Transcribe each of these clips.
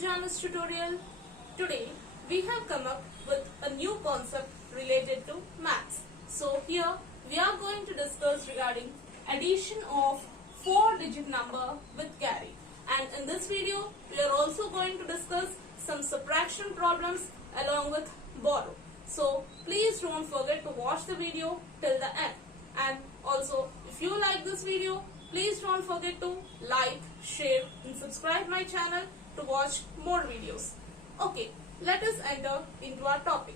Jana's tutorial. Today we have come up with a new concept related to maths. So here we are going to discuss regarding addition of 4-digit number with carry. And in this video we are also going to discuss some subtraction problems along with borrow. So please don't forget to watch the video till the end. And also if you like this video, please don't forget to like, share and subscribe my channel to watch more videos. Okay, let us enter into our topic.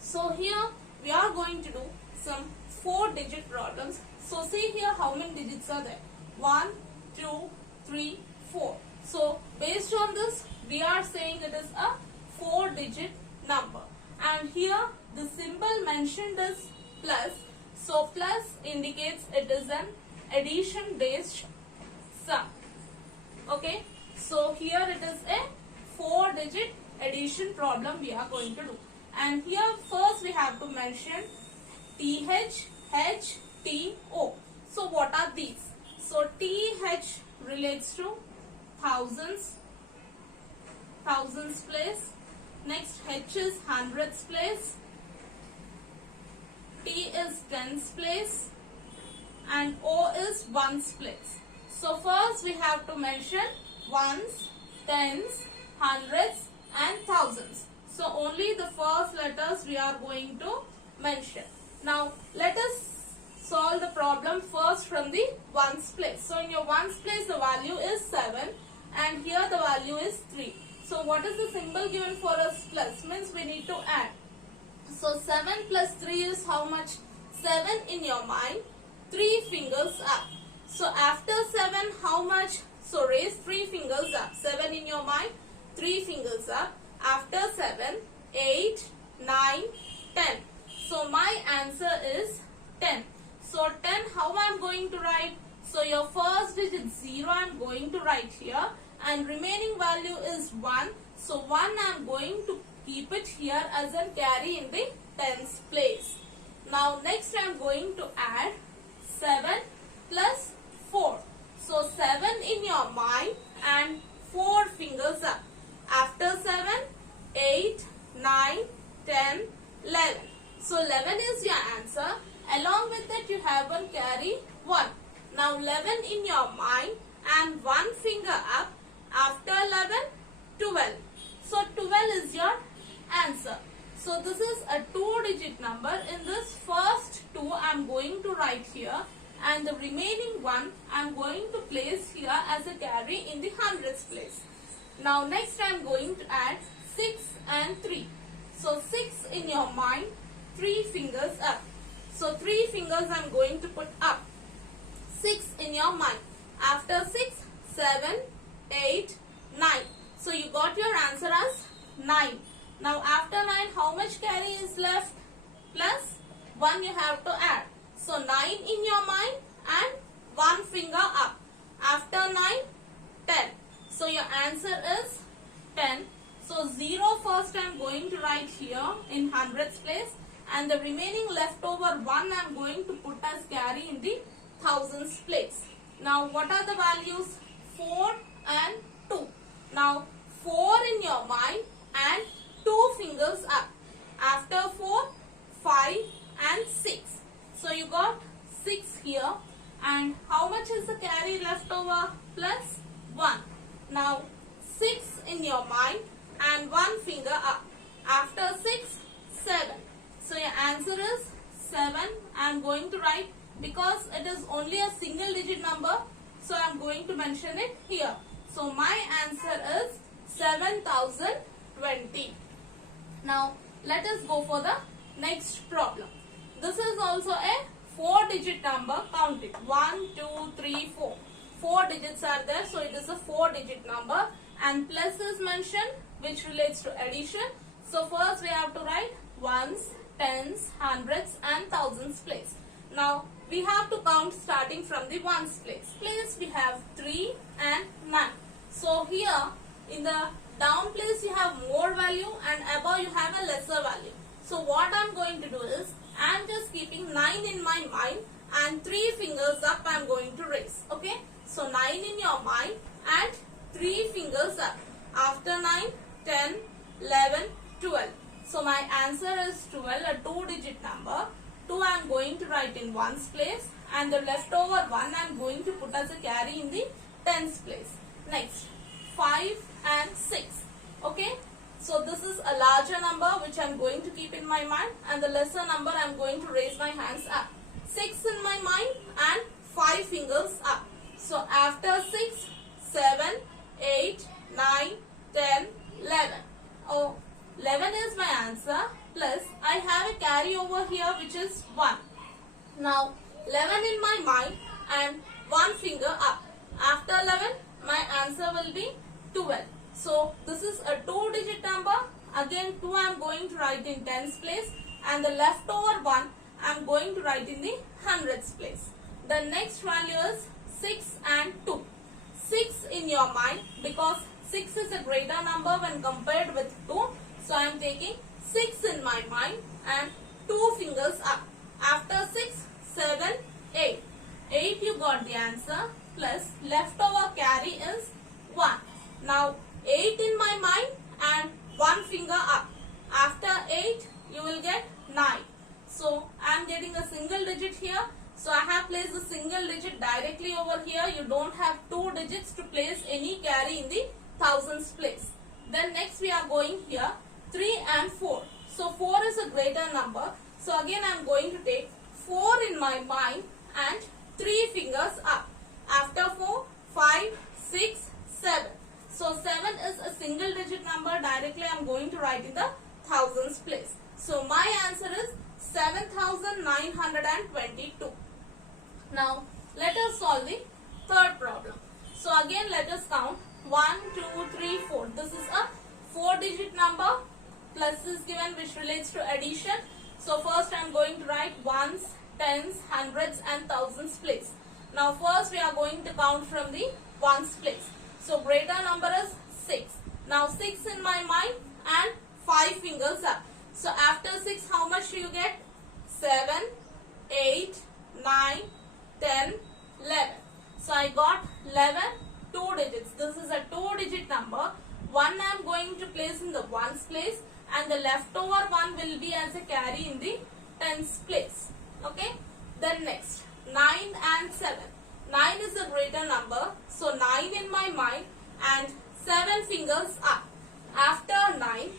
So here we are going to do some 4-digit problems. So see here how many digits are there. 1, 2, 3, 4. So based on this we are saying it is a 4-digit number. And here the symbol mentioned is plus. So plus indicates it is an addition based sum. Okay, so here it is a 4-digit addition problem we are going to do. And here first we have to mention TH, H, T, O. So what are these? So TH relates to thousands place. Next H is hundreds place. T is tens place. And O is ones place. So first we have to mention ones, tens, hundreds and thousands. So only the first letters we are going to mention. Now let us solve the problem first from the ones place. So in your ones place the value is 7 and here the value is 3. So what is the symbol given for us? Plus means we need to add. So 7 plus 3 is how much? 7 in your mind. 3 fingers up. So after 7 how much? So raise 3 fingers up. 7 in your mind. 3 fingers up. After 7, 8, 9, 10. So my answer is 10. So 10 how I am going to write? So your first digit 0 I am going to write here. And remaining value is 1. So 1 I am going to keep it here as a carry in the tens place. Now next I am going to add 7 plus 4. So 7 in your mind and 4 fingers up. After 7, 8, 9, 10, 11. So 11 is your answer. Along with that you have one carry 1. Now 11 in your mind and 1 finger up. After 11, 12. So 12 is your answer. So this is a 2-digit number. In this first 2 I am going to write here and the remaining 1 I am going to place here as a carry in the hundreds place. Now next I am going to add 6 and 3. So 6 in your mind, 3 fingers up. So 3 fingers I am going to put up. 6 in your mind. After 6, 7, 8, 9. So you got your answer as 9. Now after 9 how much carry is left? Plus 1 you have to add. So 9 in your mind and 1 finger up. After 9, 10. So your answer is 10. So 0 first I am going to write here in hundreds place. And the remaining leftover 1 I am going to put as carry in the thousands place. Now what are the values? 4 and 2. Now 4 in your mind and 2 fingers up. After 4, 5 and 6. So you got 6 here. And how much is the carry left over? Plus 1. Now 6 in your mind and 1 finger up. After 6, 7. So your answer is 7. I am going to write because it is only a single digit number. So I am going to mention it here. So my answer is 7020. Now let us go for the next problem. This is also a 4-digit number. Count it. 1, 2, 3, 4. 4 digits are there. So it is a 4-digit number. And plus is mentioned which relates to addition. So first we have to write ones, tens, hundreds and thousands place. Now we have to count starting from the ones place. Place we have 3 and 9. So here in the down place you have more value and above you have a lesser value. So what I am going to do is I am just keeping 9 in my mind and 3 fingers up I am going to raise. Okay. So 9 in your mind and 3 fingers up. After After 9, 10, 11, 12. So my answer is 12, a 2-digit number. 2 I am going to write in ones place, and the leftover 1 I am going to put as a carry in the tens place. Next, 5 and 6. Okay. So this is a larger number which I am going to keep in my mind, and the lesser number I am going to raise my hands up. 6 in my mind and 5 fingers up. So after 6, 7, 8, 9, 10, 11. Oh, 11 is my answer, plus I have a carry over here which is 1. Now 11 in my mind and 1 finger up. After 11, my answer will be 12. So this is a 2-digit number. Again 2 I am going to write in tens place, and the leftover 1 I am going to write in the hundreds place. The next value is 6 and 2. 6 in your mind, because 6 is a greater number when compared with 2. So I am taking 6 in my mind and 2 fingers up. After 6, 7, 8. 8 you got the answer, plus leftover carry is 1. Now 8 in my mind and 1 finger up. After 8 you will get 9. So I am getting a single digit here. So I have placed the single digit directly over here. You don't have 2 digits to place any carry in the thousands place. Then next we are going here 3 and 4. So 4 is a greater number. So again I am going to take 4 in my mind and 3 fingers up. After 4, 5, 6, 7. So 7 is a single digit number. Directly I am going to write in the thousands place. So my answer is 7,922. Now let us solve the third problem. So again let us count 1, 2, 3, 4. This is a 4-digit number. Plus is given which relates to addition. So first I am going to write ones, tens, hundreds and thousands place. Now first we are going to count from the ones place. So greater number is 6. Now 6 in my mind and 5 fingers up. So after 6 how much do you get? 7, 8, 9, 10, 11. So I got 11, 2 digits. This is a 2-digit number. 1 I am going to place in the ones place, and the leftover 1 will be as a carry in the tens place. Okay. Then next 9 and 7. 9 is a greater number. So 9 in my mind and 7 fingers up. After 9,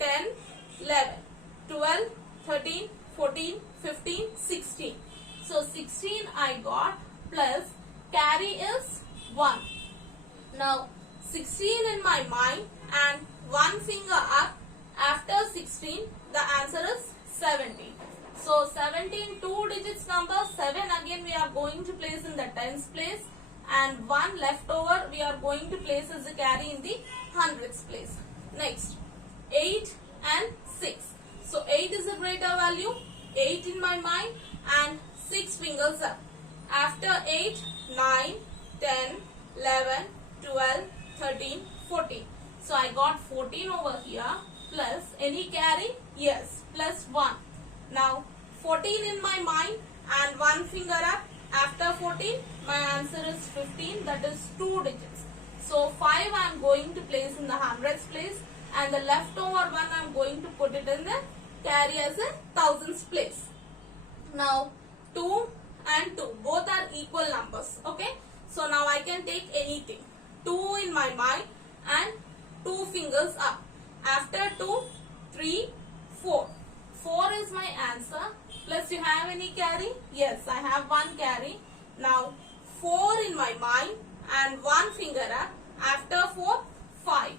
10, 11, 12, 13, 14, 15, 16. So 16 I got, plus carry is 1. Now 16 in my mind and 1 finger up. After 16, the answer is 17. So 17, 2 digits number. 7 again we are going to place in the tens place, and 1 leftover we are going to place as a carry in the hundreds place. Next 8 and 6. So 8 is a greater value. 8 in my mind and 6 fingers up. After 8, 9, 10, 11, 12, 13, 14. So I got 14 over here, plus any carry? Yes, plus 1. Now 14 in my mind and 1 finger up. After 14, my answer is 15, that is 2 digits. So 5 I am going to place in the hundreds place, and the leftover 1 I am going to put it in the carry as a thousands place. Now 2 and 2, both are equal numbers. Okay. So now I can take anything. 2 in my mind and 2 fingers up. After 2, 3, 4. 4 is my answer. Plus you have any carry? Yes, I have 1 carry. Now 4 in my mind and 1 finger up. After 4, 5.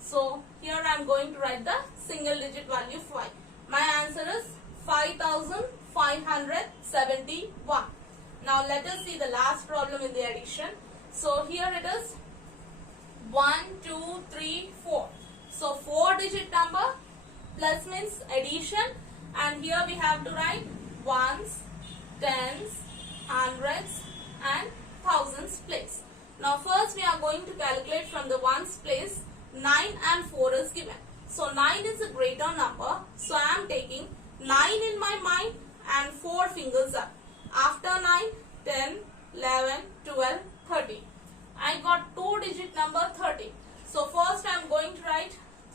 So here I am going to write the single digit value 5. My answer is 5,571. Now let us see the last problem in the addition. So here it is 1, 2, 3, 4. So 4-digit number, plus means addition, and here we have to write ones, tens, hundreds and thousands place. Now first we are going to calculate from the ones place. 9 and 4 is given. So 9 is a greater number. So I am taking 9 in my mind and 4 fingers up. After 9, 10, 11, 12, 13. I got 2-digit number 13. So first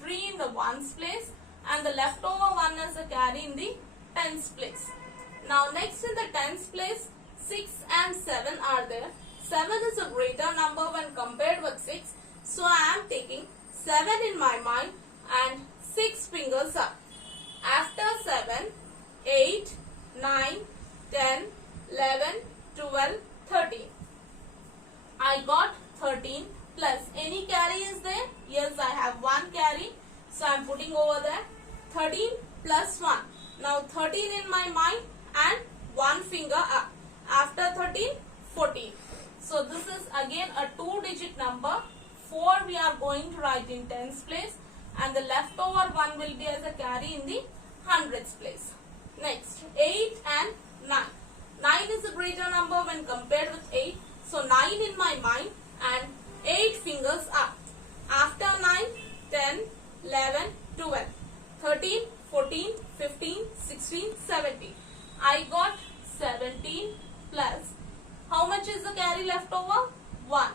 3 in the ones place and the leftover 1 is a carry in the tens place. Now next in the tens place, 6 and 7 are there. 7 is a greater number when compared with 6. So I am taking 7 in my mind and 6 fingers up. After 7, 8, 9, 10, 11, 12, 13. I got 13 plus any carry is there? Yes, I have 1 carry. So I am putting over there 13 plus 1. Now 13 in my mind and 1 finger up. After 13, 14. So this is again a 2-digit number. 4 we are going to write in tens place and the leftover 1 will be as a carry in the hundreds place. Next, 8 and 9. 9 is a greater number when compared with 8. So 9 in my mind and 8 fingers up. After 9, 10, 11, 12, 13, 14, 15, 16, 17. I got 17 plus, how much is the carry left over? 1.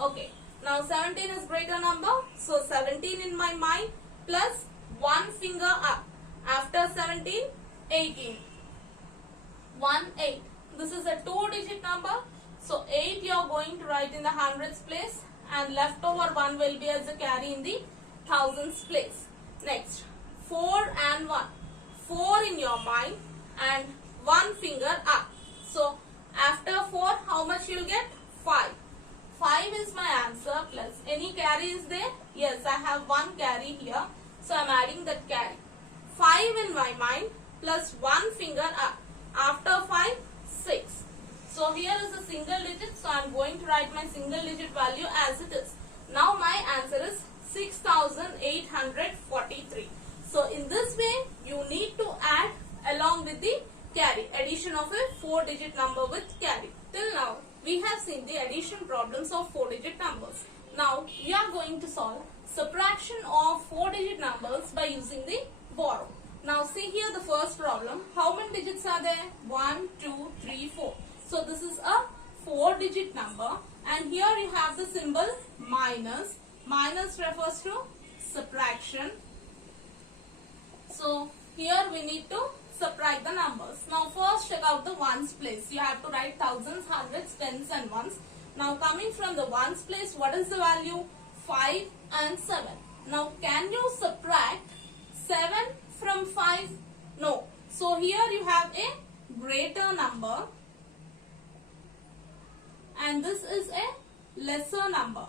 Okay. Now 17 is greater number. So 17 in my mind plus 1 finger up. After 17, 18. 1, 8. This is a 2-digit number. So 8 you are going to write in the hundreds place and leftover 1 will be as a carry in the thousands place. Next, 4 and 1. 4 in your mind and 1 finger up. So after 4, how much you will get? 5. 5 is my answer plus any carry is there? Yes, I have 1 carry here. So I am adding that carry. 5 in my mind plus 1 finger up. After 5, 6. So here is a single digit. So I am going to write my single digit value as it is. Now my answer is 6,843. So in this way, you need to add along with the carry. Addition of a 4-digit number with carry. Till now, we have seen the addition problems of 4-digit numbers. Now, we are going to solve subtraction of 4-digit numbers by using the borrow. Now, see here the first problem. How many digits are there? 1, 2, 3, 4. So, this is a 4-digit number. And here you have the symbol minus. Minus refers to subtraction. So, here we need to subtract the numbers. Now first check out the ones place. You have to write thousands, hundreds, tens and ones. Now coming from the ones place, what is the value? 5 and 7. Now can you subtract 7 from 5? No. So here you have a greater number and this is a lesser number.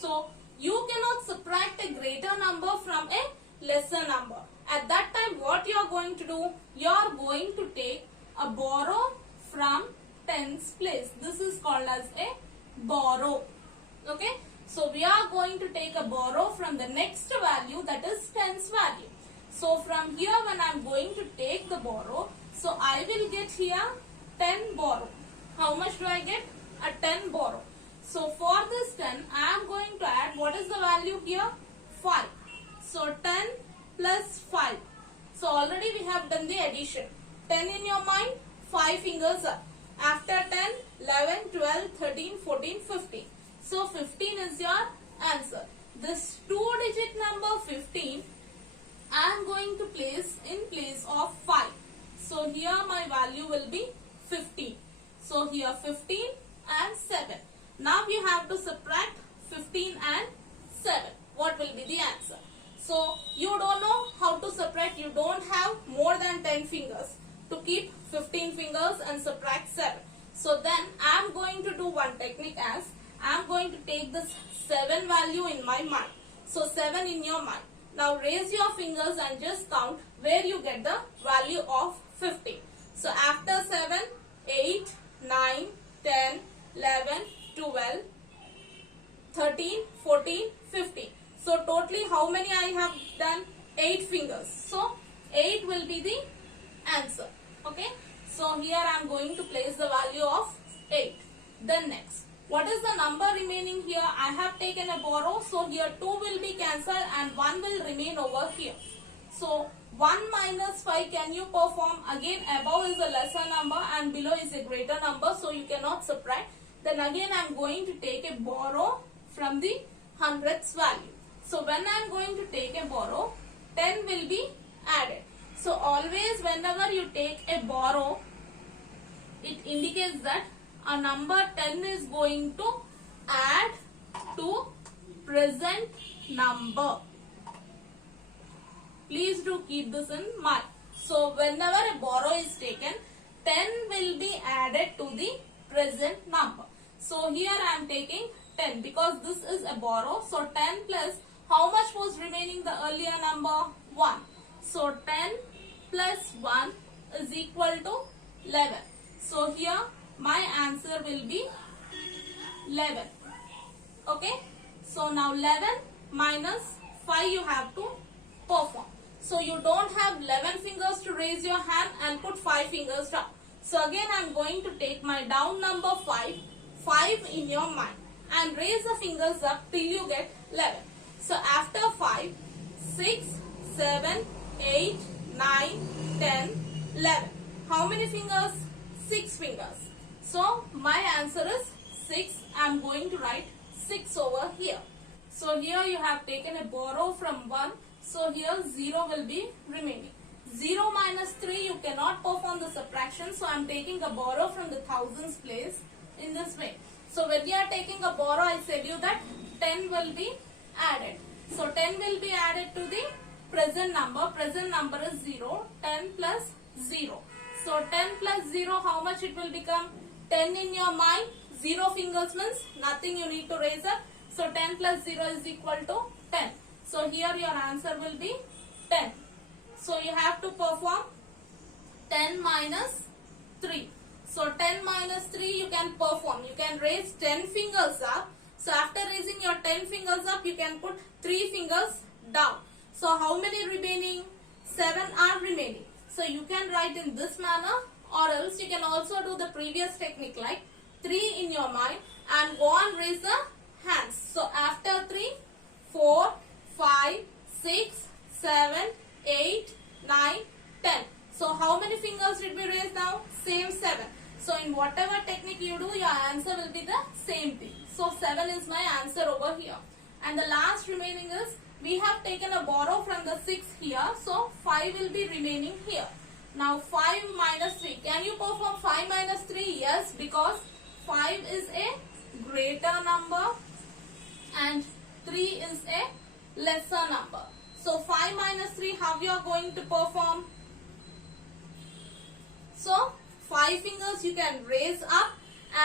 So you cannot subtract a greater number from a lesser number. At that time, what you are going to do? You are going to take a borrow from tens place. This is called as a borrow. Okay. So we are going to take a borrow from the next value, that is tens value. So from here when I am going to take the borrow, so I will get here 10 borrow. How much do I get? A 10 borrow. So for this 10, I am going to add, what is the value here? 5. So 10 plus 5. So already we have done the addition. 10 in your mind, 5 fingers up. After 10, 11, 12, 13, 14, 15. So 15 is your answer. This 2-digit number 15, I am going to place in place of 5. So here my value will be 15. So here 15 and 7. Now you have to subtract 15 and 7. What will be the answer? So you don't know how to subtract. You don't have more than 10 fingers to keep 15 fingers and subtract 7. So then I am going to do one technique as I am going to take this 7 value in my mind. So 7 in your mind. Now raise your fingers and just count where you get the value of 15. So after 7, 8, 9, 10, 11, 12, 13, 14, 15. So totally how many I have done? 8 fingers. So 8 will be the answer. Okay. So here I am going to place the value of 8. Then next, what is the number remaining here? I have taken a borrow. So here 2 will be cancelled and 1 will remain over here. So 1 minus 5, can you perform? Again above is a lesser number and below is a greater number. So you cannot subtract. Then again I am going to take a borrow from the hundreds value. So when I am going to take a borrow, 10 will be added. So always whenever you take a borrow, it indicates that a number 10 is going to add to present number. Please do keep this in mind. So whenever a borrow is taken, 10 will be added to the present number. So here I am taking 10 because this is a borrow. So 10 plus how much was remaining the earlier number? 1. So 10 plus 1 is equal to 11. So here my answer will be 11. Okay. So now 11 minus 5 you have to perform. So you don't have 11 fingers to raise your hand and put 5 fingers down. So again I am going to take my down number 5 in your mind and raise the fingers up till you get 11. So after 5, 6, 7, 8, 9, 10, 11. How many fingers? 6 fingers. So my answer is 6. I am going to write 6 over here. So here you have taken a borrow from 1. So here 0 will be remaining. 0 minus 3 you cannot perform the subtraction. So I am taking a borrow from the thousands place in this way. So when you are taking a borrow, I said you that 10 will be added. So 10 will be added to the present number. Present number is 0. 10 plus 0. So 10 plus 0, how much it will become? 10 in your mind. 0 fingers means nothing you need to raise up. So 10 plus 0 is equal to 10. So here your answer will be 10. So you have to perform 10 minus 3. So 10 minus 3 you can perform. You can raise 10 fingers up. So after raising your 10 fingers up, you can put 3 fingers down. So how many remaining? 7 are remaining. So you can write in this manner, or else you can also do the previous technique like 3 in your mind and go and raise the hands. So after 3, 4, 5, 6, 7, 8, 9, 10. So how many fingers did we raise now? Same 7. So in whatever technique you do, your answer will be the same thing. So 7 is my answer over here. And the last remaining is, we have taken a borrow from the 6 here. So 5 will be remaining here. Now 5 minus 3. Can you perform 5 minus 3? Yes, because 5 is a greater number and 3 is a lesser number. So 5 minus 3, how you are going to perform? So 5 fingers you can raise up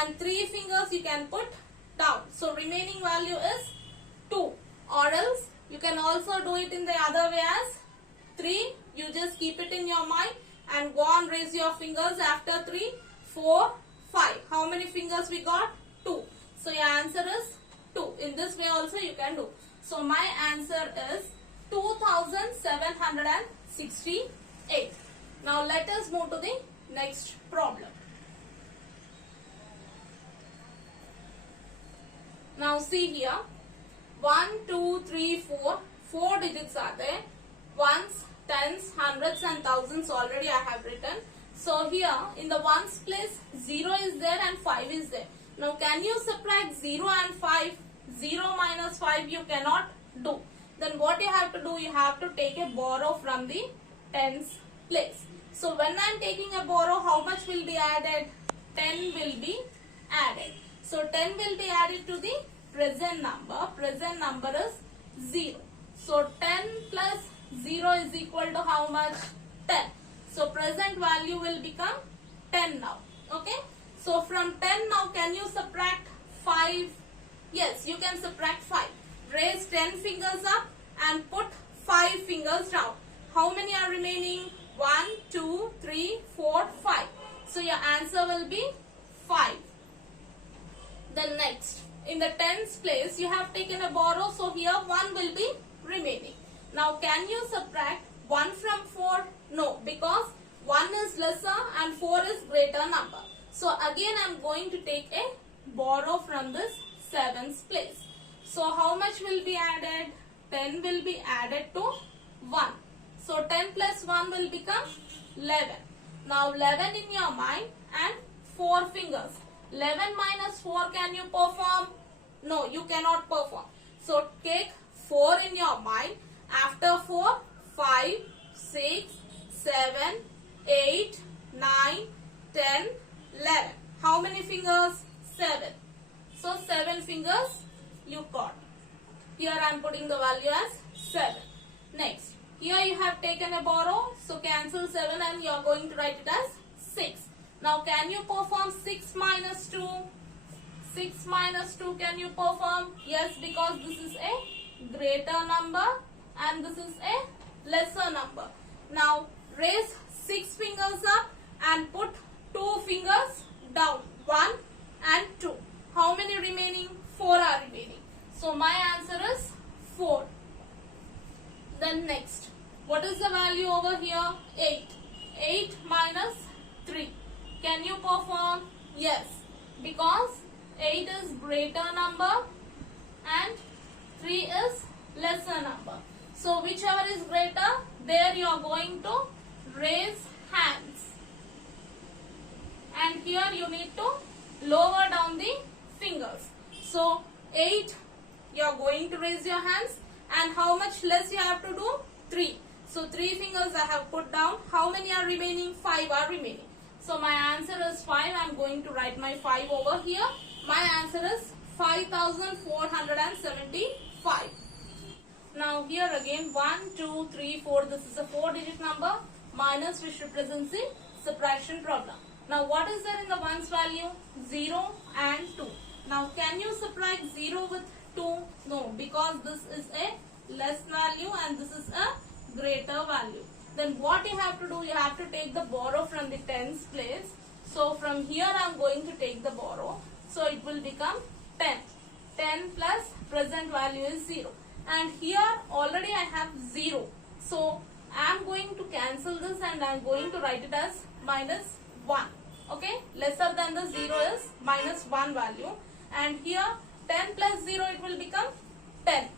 and 3 fingers you can put down. So remaining value is 2. Or else you can also do it in the other way as 3. You just keep it in your mind and go and raise your fingers after 3, 4, 5. How many fingers we got? 2. So your answer is 2. In this way also you can do. So my answer is 2768. Now let us move to the next problem. Now see here, 1, 2, 3, 4, 4 digits are there. Ones, tens, hundreds and thousands already I have written. So here in the ones place 0 is there and 5 is there. Now can you subtract 0 and 5? 0 minus 5 you cannot do. Then what you have to do, you have to take a borrow from the tens place. So when I am taking a borrow, how much will be added? 10 will be added. So 10 will be added to the present number. Present number is 0. So 10 plus 0 is equal to how much? 10. So present value will become 10 now. Okay. So from 10 now, can you subtract 5? Yes, you can subtract 5. Raise 10 fingers up and put 5 fingers down. How many are remaining? 1, 2, 3, 4, 5. So your answer will be 5. Then next, in the tens place, you have taken a borrow. So here 1 will be remaining. Now can you subtract 1 from 4? No, because 1 is lesser and 4 is greater number. So again I am going to take a borrow from this 7th place. So how much will be added? 10 will be added to 1. So 10 plus 1 will become 11. Now 11 in your mind and 4 fingers. 11 minus 4, can you perform? No, you cannot perform. So take 4 in your mind. After 4, 5, 6, 7, 8, 9, 10, 11. How many fingers? 7. So 7 fingers you got. Here I am putting the value as 7. Next, here you have taken a borrow, so cancel 7 and you are going to write it as 6. Now can you perform 6 minus 2? 6 minus 2 can you perform? Yes, because this is a greater number and this is a lesser number. Now raise 6 fingers up and put 2 fingers down. 1 and 2. How many remaining? 4 are remaining. So my answer is 4. Then next, what is the value over here? 8. 8 minus 3. Can you perform? Yes, because 8 is greater number and 3 is lesser number. So whichever is greater, there you are going to raise hands. And here you need to lower down the fingers. So 8, you are going to raise your hands. And how much less you have to do? 3. So 3 fingers I have put down. How many are remaining? 5 are remaining. So my answer is 5. I am going to write my 5 over here. My answer is 5,475. Now here again 1, 2, 3, 4. This is a 4-digit number. Minus which represents the subtraction problem. Now what is there in the ones value? 0 and 2. Now can you subtract 0 with 2? No, because this is a less value and this is a greater value. Then what you have to do? You have to take the borrow from the tens place. So from here I am going to take the borrow. So it will become 10. 10 plus present value is 0. And here already I have 0. So I am going to cancel this and I am going to write it as minus 1. Okay, lesser than the 0 is minus 1 value. And here 10 plus 0 it will become 10.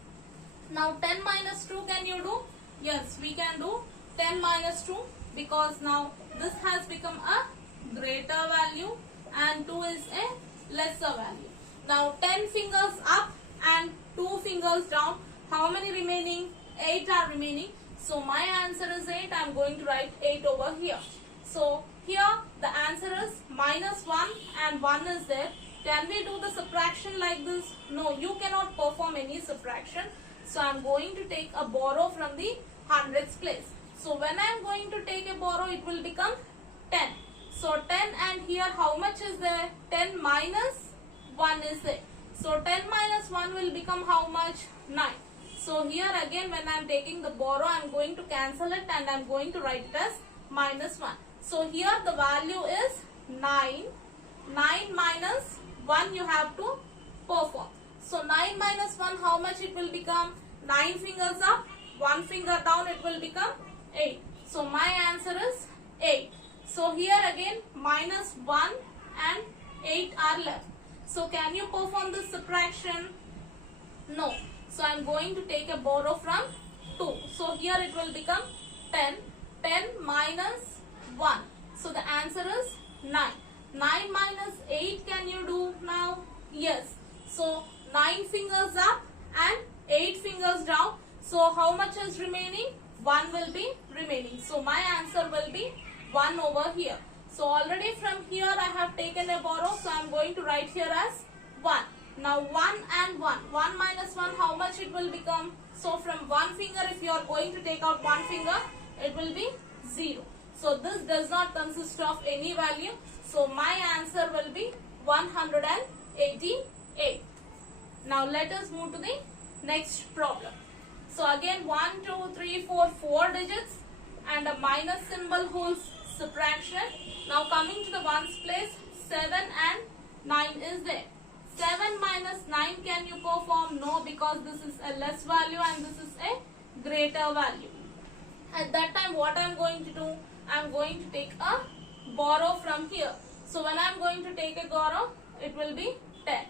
Now 10 minus 2 can you do? Yes, we can do 10 minus 2 because now this has become a greater value and 2 is a lesser value. Now 10 fingers up and 2 fingers down. How many remaining? 8 are remaining. So my answer is 8. I am going to write 8 over here. So here the answer is minus 1 and 1 is there. Can we do the subtraction like this? No, you cannot perform any subtraction. So I am going to take a borrow from the hundreds place. So when I am going to take a borrow, it will become 10. So 10 and here how much is there? 10 minus 1 is there. So 10 minus 1 will become how much? 9. So here again when I am taking the borrow, I am going to cancel it and I am going to write it as minus 1. So here the value is 9. 9 minus 1 you have to perform. So 9 minus 1 how much it will become? 9 fingers up, 1 finger down, it will become 8. So my answer is 8. So here again minus 1 and 8 are left. So can you perform this subtraction? No. So I am going to take a borrow from 2. So here it will become 10. 10 minus 1. So the answer is 9. 9 minus 8 can you do now? Yes. So 9 fingers up and 8 fingers down. So how much is remaining? 1 will be remaining. So my answer will be 1 over here. So already from here I have taken a borrow. So I am going to write here as 1. Now 1 and 1. 1 minus 1 how much it will become? So from 1 finger if you are going to take out 1 finger, it will be 0. So this does not consist of any value. So my answer will be 188. Now let us move to the next problem. So again 1, 2, 3, 4, 4 digits and a minus symbol holds subtraction. Now coming to the ones place, 7 and 9 is there. 7 minus 9 can you perform? No, because this is a less value and this is a greater value. At that time what I am going to do? I am going to take a borrow from here. So when I am going to take a borrow, it will be 10.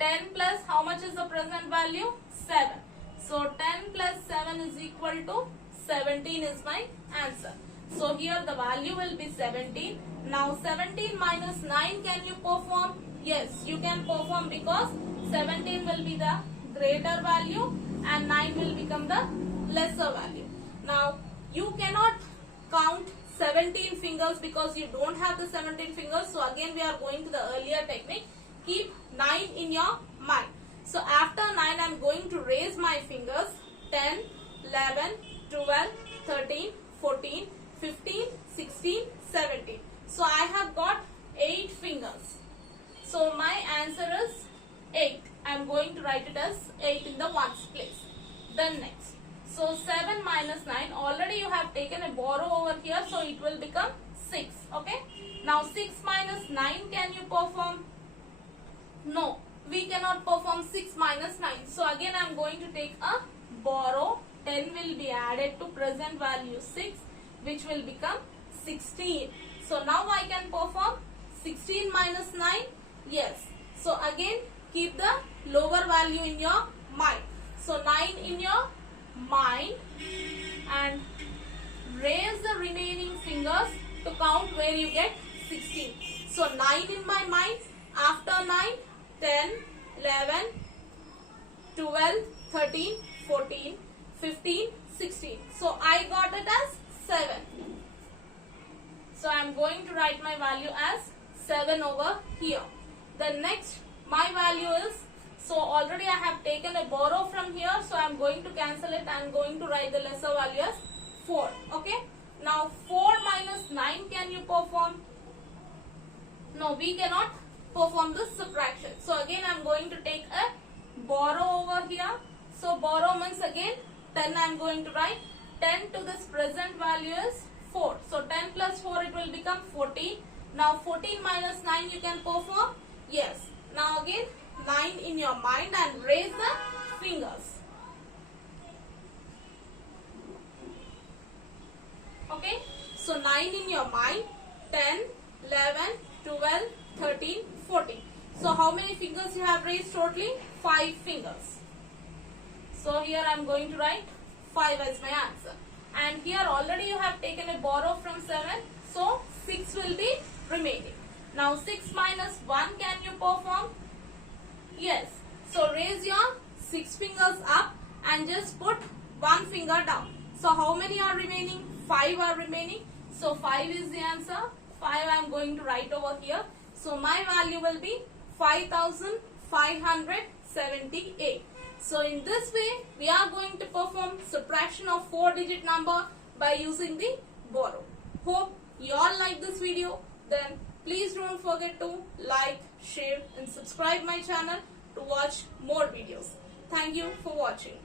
10 plus how much is the present value? 7. So 10 plus 7 is equal to 17 is my answer. So here the value will be 17. Now 17 minus 9 can you perform? Yes, you can perform because 17 will be the greater value and 9 will become the lesser value. Now you cannot count 17 fingers because you don't have the 17 fingers. So again we are going to the earlier technique. Keep 9 in your mind. So after 9 I am going to raise my fingers. 10, 11, 12, 13, 14, 15, 16, 17. So I have got 8 fingers. So my answer is 8. I am going to write it as 8 in the ones place. Then next. So 7 minus 9. Already you have taken a borrow over here. So it will become 6. Okay. Now 6 minus 9 can you perform? No. We cannot perform 6 minus 9. So again I am going to take a borrow. 10 will be added to present value 6, which will become 16. So now I can perform 16 minus 9. Yes. So again keep the lower value in your mind. So 9 in your mind and raise the remaining fingers to count where you get 16. So 9 in my mind. After 9, 10, 11, 12, 13, 14, 15, 16. So I got it as 7. So I am going to write my value as 7 over here. Then next my value is, so already I have taken a borrow from here. So I am going to cancel it. I am going to write the lesser value as 4. Okay. Now 4 minus 9 can you perform? No, we cannot perform this subtraction. So again I am going to take a borrow over here. So borrow means again 10 I am going to write. 10 to this present value is 4. So 10 plus 4 it will become 14. Now 14 minus 9 you can perform? Yes. Now again 9 in your mind and raise the fingers. Okay. So 9 in your mind. 10, 11, 12, 13, 14. So how many fingers you have raised totally? 5 fingers. So here I am going to write 5 as my answer. And here already you have taken a borrow from 7. So 6 will be remaining. Now 6 minus 1 can you perform? Yes. So raise your 6 fingers up and just put 1 finger down. So how many are remaining? 5 are remaining. So 5 is the answer. 5 I am going to write over here. So my value will be 5578. So in this way we are going to perform subtraction of 4-digit number by using the borrow. Hope you all like this video. Then please don't forget to like, share and subscribe my channel to watch more videos. Thank you for watching.